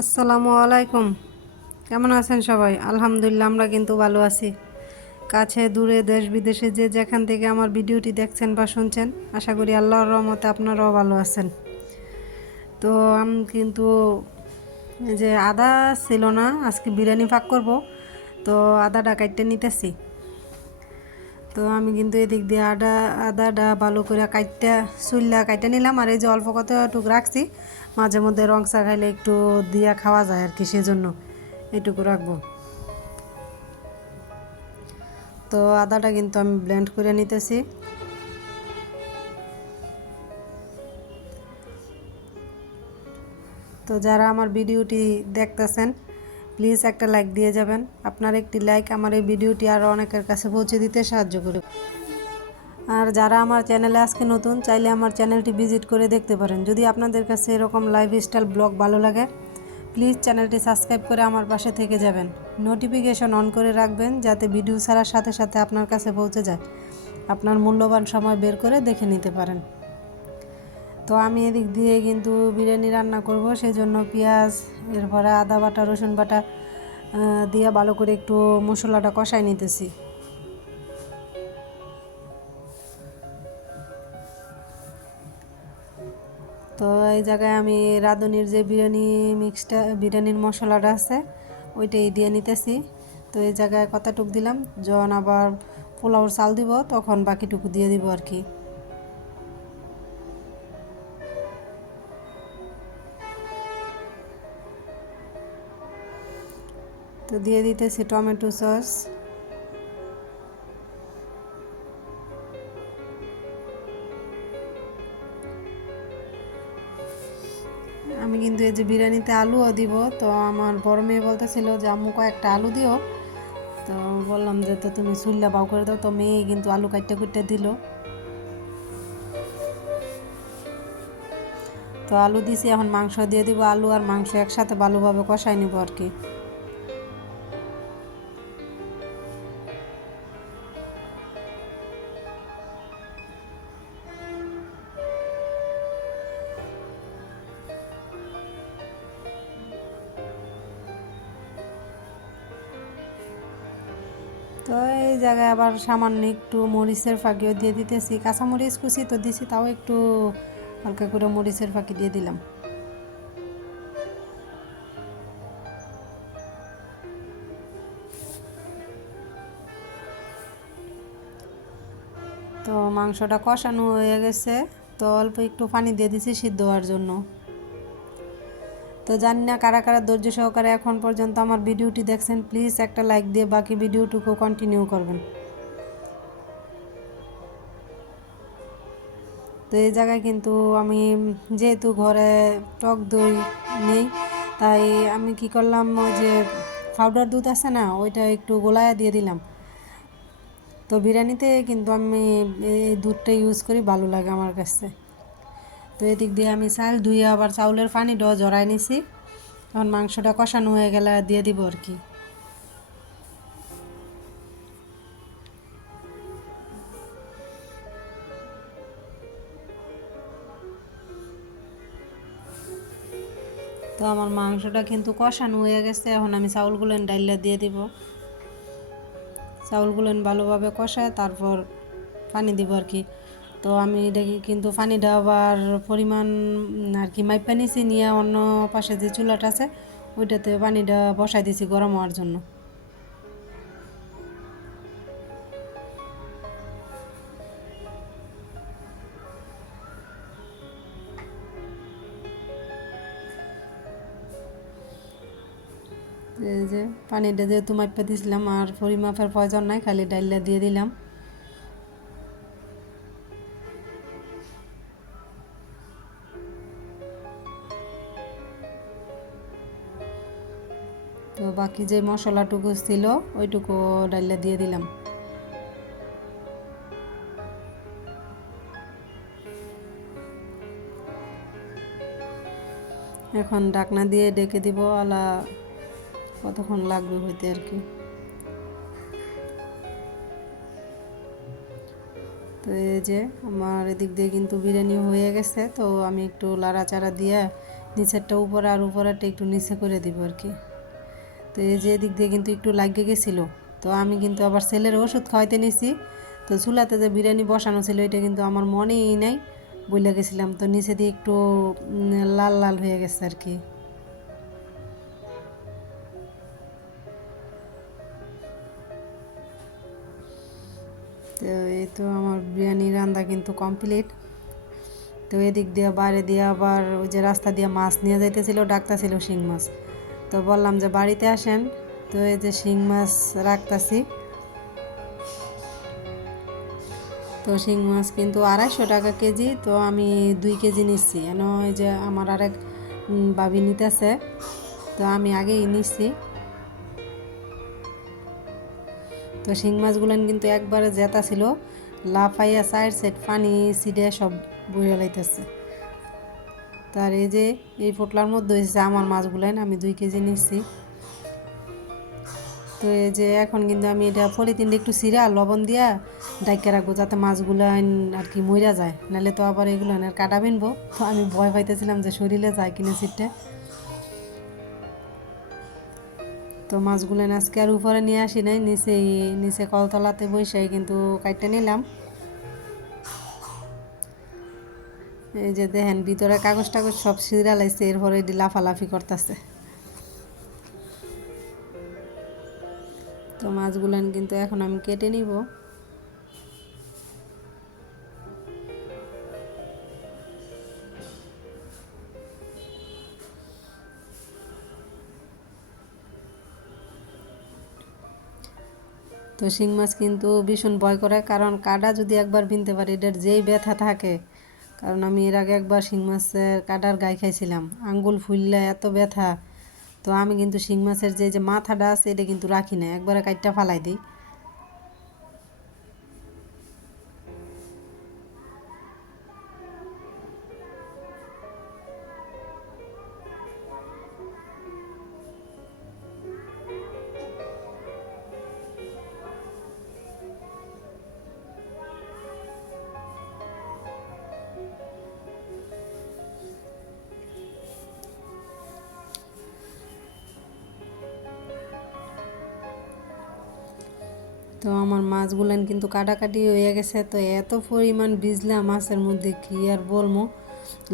আসসালামু আলাইকুম। কেমন আছেন সবাই? আলহামদুলিল্লাহ আমরা কিন্তু ভালো আছি। কাছে দূরে দেশ বিদেশে যে যেখান থেকে আমার ভিডিওটি দেখছেন বা শুনছেন, আশা করি আল্লাহর রহমতে আপনারাও ভালো আছেন। তো আমি কিন্তু যে আদা ছিল না, আজকে বিরিয়ানি পাক করব, তো আদাটা কাটতে নিতেছি। তো আমি কিন্তু এদিক দিয়ে আদাটা ভালো করে কাটতে নিলাম, আর এই যে অল্প কতটুকু রাখছি, মাঝে মধ্যে রং চা খাইলে একটু দিয়া খাওয়া যায় আর কি, সেজন্য এটুকু রাখবো। তো আদাটা কিন্তু আমি ব্লেন্ড করে নিতেছি। তো যারা আমার ভিডিওটি দেখতেছেন, প্লিজ একটা লাইক দিয়ে যাবেন। আপনার একটি লাইক আমার এই ভিডিওটি আরও অনেকের কাছে পৌঁছে দিতে সাহায্য করবে। আর যারা আমার চ্যানেলে আজকে নতুন, চাইলে আমার চ্যানেলটি ভিজিট করে দেখতে পারেন। যদি আপনাদের কাছে এরকম লাইফস্টাইল ব্লগ ভালো লাগে, প্লিজ চ্যানেলটি সাবস্ক্রাইব করে আমার পাশে থেকে যাবেন। নোটিফিকেশন অন করে রাখবেন, যাতে ভিডিও ছাড়ার সাথে সাথে আপনার কাছে পৌঁছে যায়। আপনার মূল্যবান সময় বের করে দেখে নিতে পারেন। তো আমি এদিক দিয়ে কিন্তু বিরিয়ানি রান্না করব, সেজন্য পেঁয়াজ, এরপরে আদা বাটা, রসুন বাটা দিয়ে ভালো করে একটু মশলাটা কষাই নিতেছি। তো এই জায়গায় আমি রাঁধুনির যে বিরিয়ানির মশলাটা আছে, ওইটাই দিয়ে নিতেছি। তো এই জায়গায় কতটুক দিলাম, যখন আবার পোলাওর চাল দিব তখন বাকিটুকু দিয়ে দিব আর কি। তো দিয়ে দিতেছি টমেটো সস। আমি কিন্তু এই যে বিরিয়ানিতে আলুও দিব, তো আমার বড় মেয়ে বলতেছিল যে আম্মু কয়েকটা আলু দিও। তো বললাম যে তো তুমি চুল্লা বাউ করে দাও, তো মেয়ে কিন্তু আলু কাটতে কুটতে দিল। তো আলু দিছি, এখন মাংস দিয়ে দিব। আলু আর মাংস একসাথে ভালোভাবে কষাই নিব আর কি। তো এই জায়গায় আবার সামান্য একটু মরিচের ফাঁকিও দিয়ে দিতেছি, কাঁচামরিচ কুচি তো দিছি, তাও একটু হালকা করে মরিচের ফাঁকি দিয়ে দিলাম। তো মাংসটা কষানো হয়ে গেছে, তো অল্প একটু পানি দিয়ে দিছি সিদ্ধ হওয়ার জন্য। তো জানি না কারা কারা ধৈর্য সহকারে এখন পর্যন্ত আমার ভিডিওটি দেখছেন, প্লিজ একটা লাইক দিয়ে বাকি ভিডিওটুকু কন্টিনিউ করবেন। তো এই জায়গায় কিন্তু আমি যেহেতু ঘরে টক দই নেই, তাই আমি কি করলাম, ওই যে পাউডার দুধ আছে না, ওইটা একটু গোলায় দিয়ে দিলাম। তো বিরিয়ানিতে কিন্তু আমি এই দুধটা ইউজ করি, ভালো লাগে আমার কাছে। তো এদিক দিয়ে আমি চাল ধুয়ে আবার চাউলের পানিটাও জড়াই নিছি। তখন মাংসটা কষানো হয়ে গেলে দিয়ে দিব আর কি। তো আমার মাংসটা কিন্তু কষানো হয়ে গেছে, এখন আমি চাউলগুলো ডাইলা দিয়ে দিব। চাউলগুলো ভালোভাবে কষায় তারপর পানি দিব আর কি। তো আমি দেখি কিন্তু পানি দেওয়ার পরিমাণ আর কি মাইপা নিছি, নিয়ে অন্য পাশে যে চুলাটা আছে ওইটাতে পানিটা বসাই দিছি গরম হওয়ার জন্য। এই যে পানিটা যেহেতু মাইপা দিছিলাম, আর পরিমাপের প্রয়োজন নাই, খালি ডাইলা দিয়ে দিলাম। তো বাকি যে মশলাটুকু ছিল ওইটুকু ডাইলা দিয়ে দিলাম। এখন ঢাকনা দিয়ে ডেকে দিব, আলা কতক্ষণ লাগবে হইতে আর কি। তো এই যে আমার এদিক দিয়ে কিন্তু বিরিয়ানি হয়ে গেছে, তো আমি একটু লাড়াচাড়া দিয়ে নিচেরটা উপরে আর উপরেরটা একটু নিচে করে দিব আর কি। তো এই যে দিক দিয়ে কিন্তু একটু লাগিয়ে গেছিলো, তো আমি কিন্তু আবার ছেলের ওষুধ খাওয়াইতে নিছি। তো চুলাতে যে বিরিয়ানি বসানো ছিল এটা কিন্তু আমার মনেই নাই, বইলে গেছিলাম। তো নিচে দিয়ে একটু লাল লাল হয়ে গেছে আর কি। তো এই তো আমার বিরিয়ানি রান্না কিন্তু কমপ্লিট। তো এদিক দিয়ে বাইরে দিয়ে আবার ওই যে রাস্তা দিয়ে মাছ নিয়ে যাইতেছিল, ডাকতেছিল শিং মাছ। তো বললাম যে বাড়িতে আসেন, তো এই যে শিং মাছ রাখতেছি। তো শিং মাছ কিন্তু 250 টাকা কেজি, তো আমি 2 কেজি নিচ্ছি। কেন ওই যে আমার আরেক ভাবি নিতেছে, তো আমি আগেই নিচ্ছি। তো শিং মাছগুলো কিন্তু একবারে জেতা ছিল, লাফাইয়া সাইড সেট পানি সিডে সব বইয়া লাইতেছে। তার এই যে এই পোটলার মধ্যে হয়েছে আমার মাছগুলান, আমি 2 কেজি নিচ্ছি। তো এই যে এখন কিন্তু আমি এটা পলিথিনটা একটু ছিঁড়া লবণ দিয়া ডাইকে রাখবো, যাতে মাছগুলো আর কি মইরা যায়, নাহলে তো আবার এগুলো আর কাটা বিনবো। তো আমি ভয় পাইতেছিলাম যে শরীরে যায় কিনা ছিটটা। তো মাছগুলো আজকে আর উপরে নিয়ে আসি নাই, নিচে নিচে কলতলাতে বসে কিন্তু কাটতে নিলাম। এই যে দেখেন ভিতরে কাগজ টাগজ সব ছিঁড়া লাইছে, এরপরে লাফালাফি করতেছে। তো মাছগুলান কিন্তু এখন আমি কেটে নিব। তো শিং মাছ কিন্তু ভীষণ ভয় করে, কারণ কাঁটা যদি একবার বিনতে পারি এটার যেই ব্যথা থাকে। কারণ আমি এর আগে একবার শিং মাছের কাঁটার গায়ে খাইছিলাম, আঙ্গুল ফুললে এত ব্যথা। তো আমি কিন্তু শিং মাছের যে যে মাথাটা আছে এটা কিন্তু রাখি না, একবারে কাটটা ফালাই দিই। তো আমার মাছগুলান কিন্তু কাটাকাটি হয়ে গেছে। তো এত পরিমাণ বিজলা মাছের মধ্যে কি আর বলবো,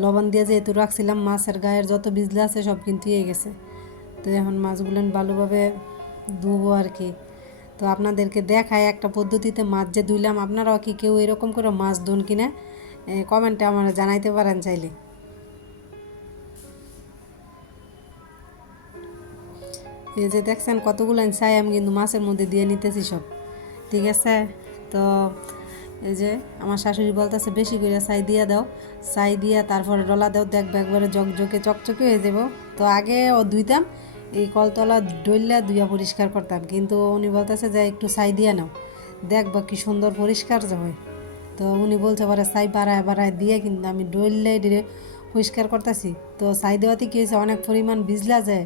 লবণ দিয়ে যেহেতু রাখছিলাম মাছের গায়ের যত বিজলা আছে সব কিন্তু হয়ে গেছে। তো এখন মাছগুলান ভালোভাবে ধুবো আর কি। তো আপনাদেরকে দেখায় একটা পদ্ধতিতে মাছ যে ধুইলাম, আপনারাও কি কেউ এরকম করে মাছ ধুন কিনা কমেন্টে আমার জানাইতে পারেন চাইলে। এই যে দেখছেন কতগুলো চাই আমি কিন্তু মাছের মধ্যে দিয়ে নিতেছি সব, ঠিক আছে। তো এই যে আমার শাশুড়ি বলতেছে বেশি করে ছাই দিয়া দাও, ছাই দিয়া তারপরে ডলা দাও, দেখবে একবারে জকজকে চকচকে হয়ে যাব। তো আগে ও ধুইতাম, এই কলতলা ডইলা ধুইয়া পরিষ্কার করতাম, কিন্তু উনি বলতেছে যে একটু ছাই দিয়া নাও, দেখবা কি সুন্দর পরিষ্কার হয়। তো উনি বলছে পরে ছাই বাড়ায় বাড়ায় দিয়ে কিন্তু আমি ডইলাই ডিরে পরিষ্কার করতেছি। তো ছাই দেওয়াতে কী হয়েছে, অনেক পরিমাণ বিজলা যায়,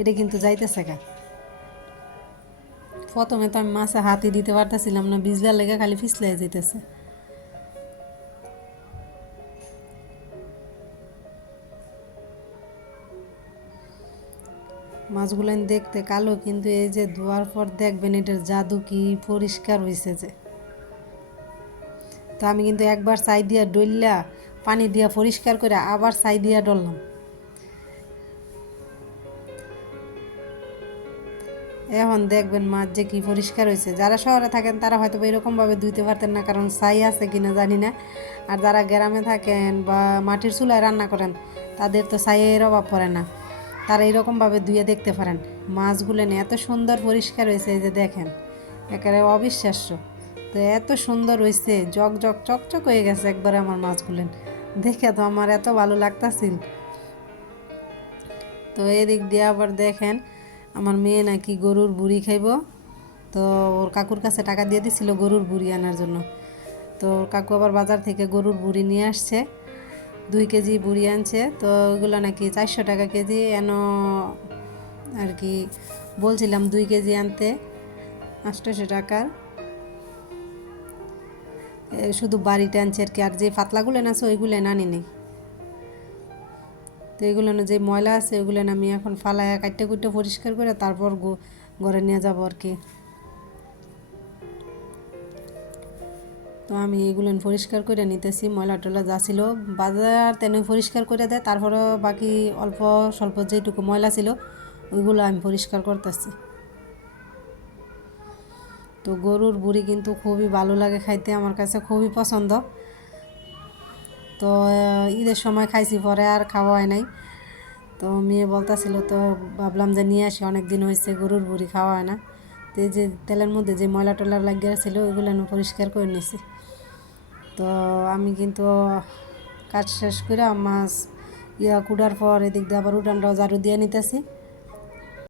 এটা কিন্তু যাইতেছে গা। প্রথমে তো আমি মাছে হাতই দিতে পারতেছিলাম না, বিজলার লেগে খালি ফিসলাই যেতেছে। মাছগুলান দেখতে কালো, কিন্তু এই যে ধোয়ার পর দেখবেন এটার জাদু কি পরিষ্কার হয়েছে যে। তো আমি কিন্তু একবার ছাই দিয়া ডললা পানি দিয়া পরিষ্কার করে আবার ছাই দিয়া ডললাম। এখন দেখবেন মাছ যে কি পরিষ্কার হয়েছে। যারা শহরে থাকেন তারা হয়তো এরকমভাবে ধুইতে পারতেন না, কারণ ছাই আছে কিনা জানি না। আর যারা গ্রামে থাকেন বা মাটির চুলায় রান্না করেন তাদের তো ছাইয়ের অভাব পড়ে না, তারা এরকমভাবে ধুয়ে দেখতে পারেন। মাছগুলো এত সুন্দর পরিষ্কার হয়েছে, এই যে দেখেন একেবারে অবিশ্বাস্য। তো এত সুন্দর হয়েছে, জক জক চকচক হয়ে গেছে একবারে আমার মাছগুলো দেখে, তো আমার এত ভালো লাগতাছিল। তো এদিক দিয়ে আবার দেখেন আমার মেয়ে নাকি গরুর বুড়ি খাইব। তো ওর কাকুর কাছে টাকা দিয়ে দিছিল গরুর বুড়ি আনার জন্য। তো ওর কাকু আবার বাজার থেকে গরুর বুড়ি নিয়ে আসছে, 2 কেজি বুড়ি আনছে। তো ওইগুলো নাকি 400 টাকা কেজি এন আর কি। বলছিলাম 2 কেজি আনতে 800 টাকার। শুধু বাড়িতে আনছে আর কি, আর যে পাতলাগুলো আছে ওইগুলো আনি নেই। তো এগুলো যে ময়লা আছে ওগুলো আমি এখন ফালায়া কাটতে কুটে পরিষ্কার করে তারপর ঘরে নিয়ে যাব আর কি। তো আমি এগুলো পরিষ্কার করে নিতেছি, ময়লা টলা যা ছিল বাজার তেনে পরিষ্কার করে দেয়, তারপরে বাকি অল্প স্বল্প যেটুকু ময়লা ছিল ওইগুলো আমি পরিষ্কার করতেছি। তো গরুর বুড়ি কিন্তু খুবই ভালো লাগে খাইতে, আমার কাছে খুবই পছন্দ। তো ঈদের সময় খাইছি, পরে আর খাওয়া হয় নাই। তো মেয়ে বলতেছিল, তো ভাবলাম যে নিয়ে আসি, অনেক দিন হয়েছে গরুর বুড়ি খাওয়া হয় না। তো এই যে তেলের মধ্যে যে ময়লা টলা লাগিয়ে ছিল ওইগুলো আমি পরিষ্কার করে নিয়েছি। তো আমি কিন্তু কাজ শেষ করে মাছ কুড়ার পর এদিক দিয়ে আবার উঠানটাও ঝাড়ু দিয়ে নিতেছি।